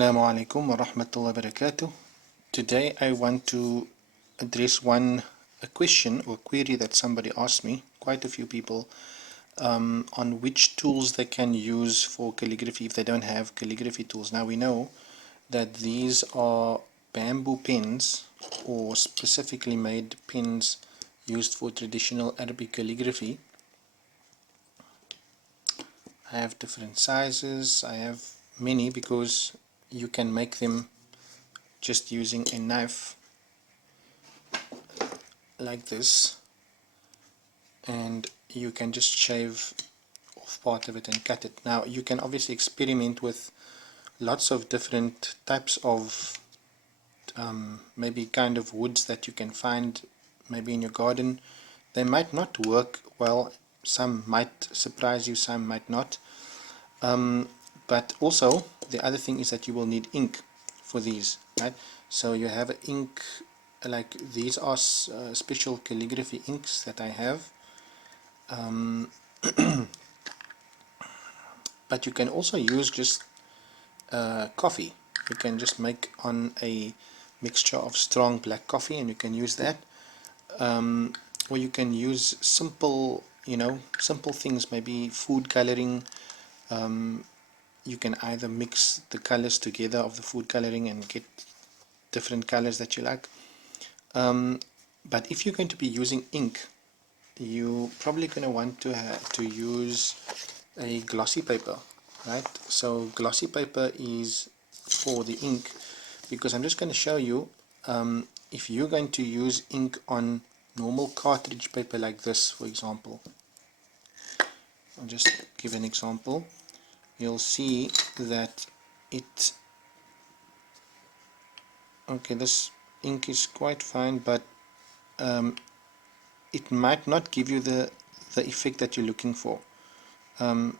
Assalamu alaikum wa rahmatullahi wa barakatuh. Today I want to address a question or query that somebody asked me, quite a few people, on which tools they can use for calligraphy if they don't have calligraphy tools. Now we know that these are bamboo pens or specifically made pens used for traditional Arabic calligraphy. I have different sizes, I have many because you can make them just using a knife like this, and you can just shave off part of it and cut it. Now you can obviously experiment with lots of different types of maybe kind of woods that you can find maybe in your garden. They might not work well, some might surprise you, some might not, but also the other thing is that you will need ink for these, right? So you have ink, like these are special calligraphy inks that I have, but you can also use just coffee. You can just make on a mixture of strong black coffee and you can use that, or you can use simple, simple things, maybe food coloring. You can either mix the colors together of the food coloring and get different colors that you like, but if you're going to be using ink, you're probably going to want to use a glossy paper, right? So glossy paper is for the ink, because I'm just going to show you, if you're going to use ink on normal cartridge paper like this, for example, I'll just give an example. You'll see that okay, this ink is quite fine, but it might not give you the effect that you're looking for. Okay,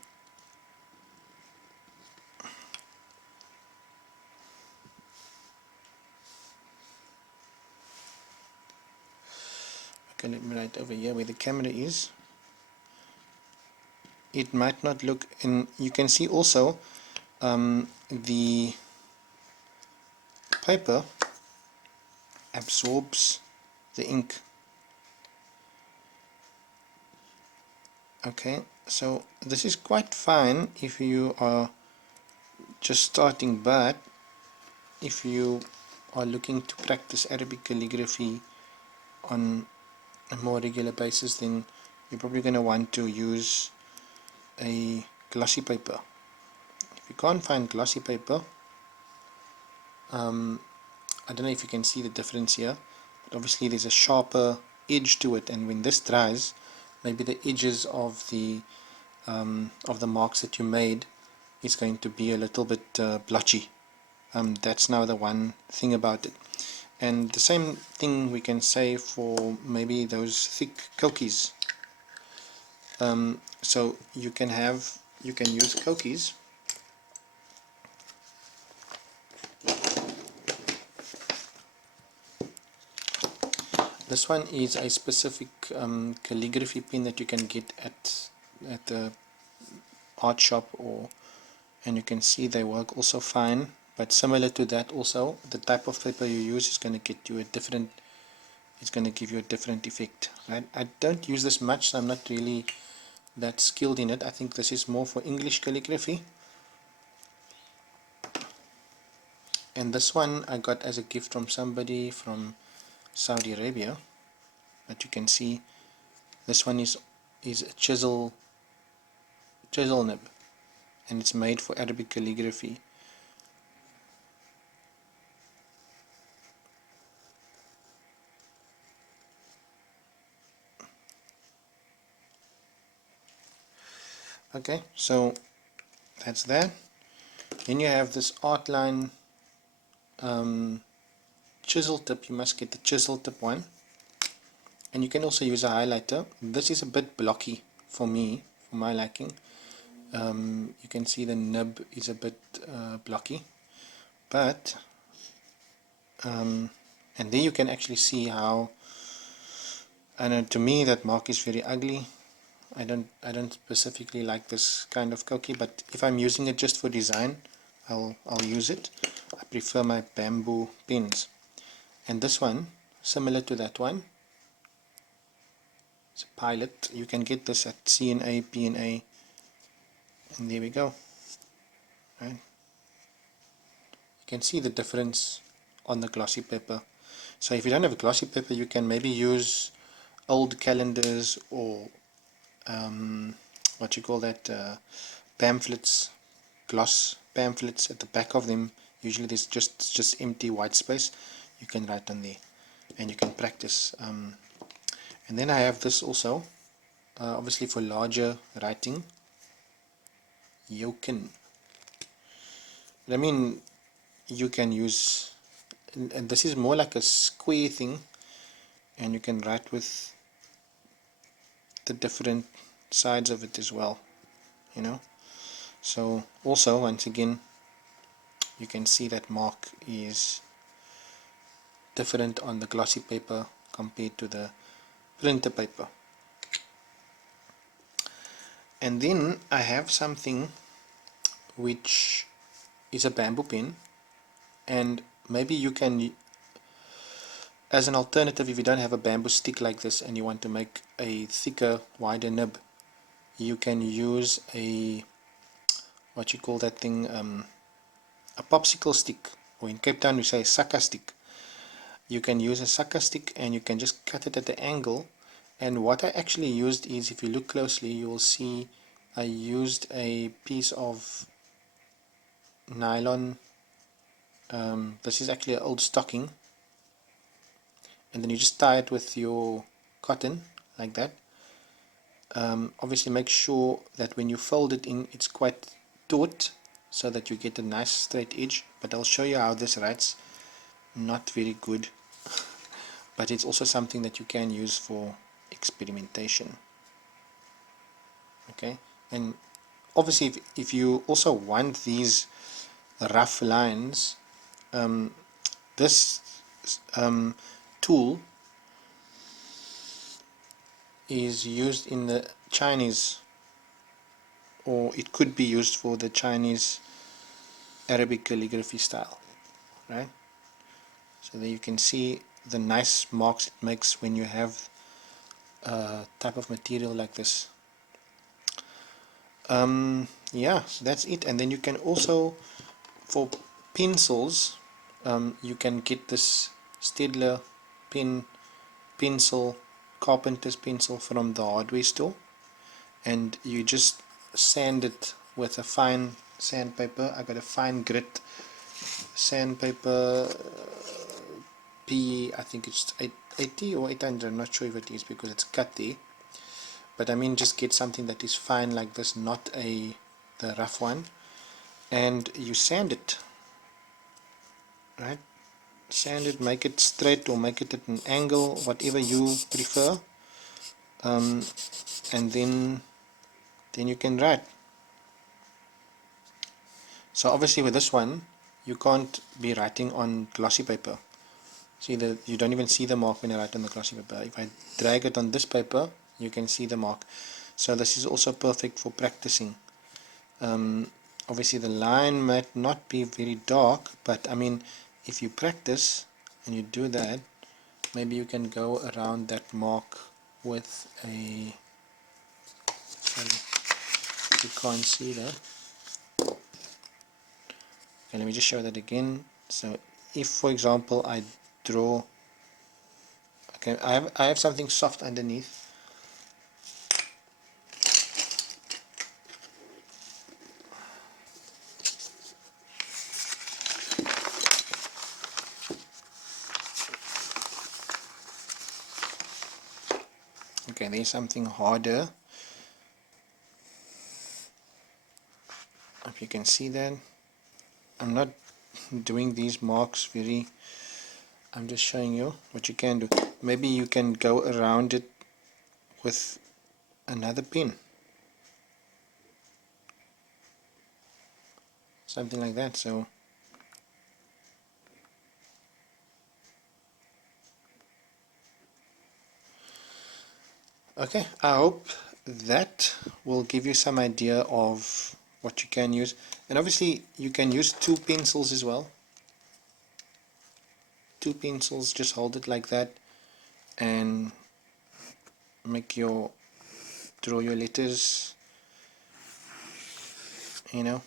let me write over here where the camera is. It might not look, and you can see also the paper absorbs the ink. Okay, so this is quite fine if you are just starting, but if you are looking to practice Arabic calligraphy on a more regular basis, then you're probably going to want to use a glossy paper. If you can't find glossy paper, I don't know if you can see the difference here, but obviously there's a sharper edge to it, and when this dries, maybe the edges of the marks that you made is going to be a little bit blotchy. That's now the one thing about it. And the same thing we can say for maybe those thick cookies. So you can use cookies. This one is a specific calligraphy pen that you can get at the art shop, and you can see they work also fine. But similar to that, also the type of paper you use is going to get you it's going to give you a different effect, right? I don't use this much, so I'm not really that skilled in it. I think this is more for English calligraphy. And this one I got as a gift from somebody from Saudi Arabia. But you can see this one is a chisel nib, and it's made for Arabic calligraphy. Okay, so that's that. Then you have this outline chisel tip. You must get the chisel tip one, and you can also use a highlighter. This is a bit blocky for me, for my liking. You can see the nib is a bit blocky, but and there you can actually see how, I know, to me that mark is very ugly. I don't specifically like this kind of cookie, but if I'm using it just for design, I'll use it. I prefer my bamboo pens. And this one, similar to that one, it's a Pilot. You can get this at C&A, P&A, and there we go. Right? You can see the difference on the glossy paper. So if you don't have a glossy paper, you can maybe use old calendars or what you call that, pamphlets, gloss pamphlets. At the back of them usually there's just empty white space. You can write on there and you can practice. And then I have this also, obviously for larger writing, Yokin. I mean, you can use, and this is more like a square thing, and you can write with the different sides of it as well, you know. So also, once again, you can see that mark is different on the glossy paper compared to the printer paper. And then I have something which is a bamboo pen, and maybe you can, as an alternative, if you don't have a bamboo stick like this and you want to make a thicker, wider nib, you can use a, what you call that thing, a popsicle stick, or in Cape Town we say sucker stick. You can use a sucker stick and you can just cut it at the angle. And what I actually used is, if you look closely, you will see I used a piece of nylon. This is actually an old stocking, and then you just tie it with your cotton like that. Obviously make sure that when you fold it in, it's quite taut so that you get a nice straight edge, but I'll show you how this writes. Not very good, but it's also something that you can use for experimentation. Okay, and obviously if you also want these rough lines, this tool is used in the Chinese, or it could be used for the Chinese Arabic calligraphy style, right? So there you can see the nice marks it makes when you have a type of material like this. Yeah, so that's it. And then you can also, for pencils, you can get this Stedler pencil, carpenter's pencil from the hardware store, and you just sand it with a fine sandpaper. I got a fine grit sandpaper, I think it's 880 or 800, I'm not sure if it is because it's cut there, but I mean just get something that is fine like this, not the rough one, and you sand it, right? Sand it, make it straight or make it at an angle, whatever you prefer, and then you can write. So obviously with this one you can't be writing on glossy paper. See, you don't even see the mark when I write on the glossy paper. If I drag it on this paper, you can see the mark. So this is also perfect for practicing. Obviously the line might not be very dark, but I mean, if you practice and you do that, maybe you can go around that mark with a, sorry, you can't see that. Okay, let me just show that again. So if, for example, I draw, okay, I have something soft underneath. Okay, there's something harder. If you can see that, I'm not doing these marks very, I'm just showing you what you can do. Maybe you can go around it with another pen, something like that. So okay, I hope that will give you some idea of what you can use. And obviously you can use two pencils as well. Two pencils, just hold it like that and draw your letters, you know.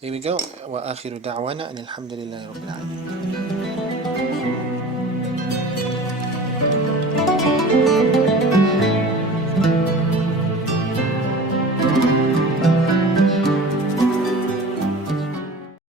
There we go. وآخر دعوانا أن الحمد لله رب العالمين.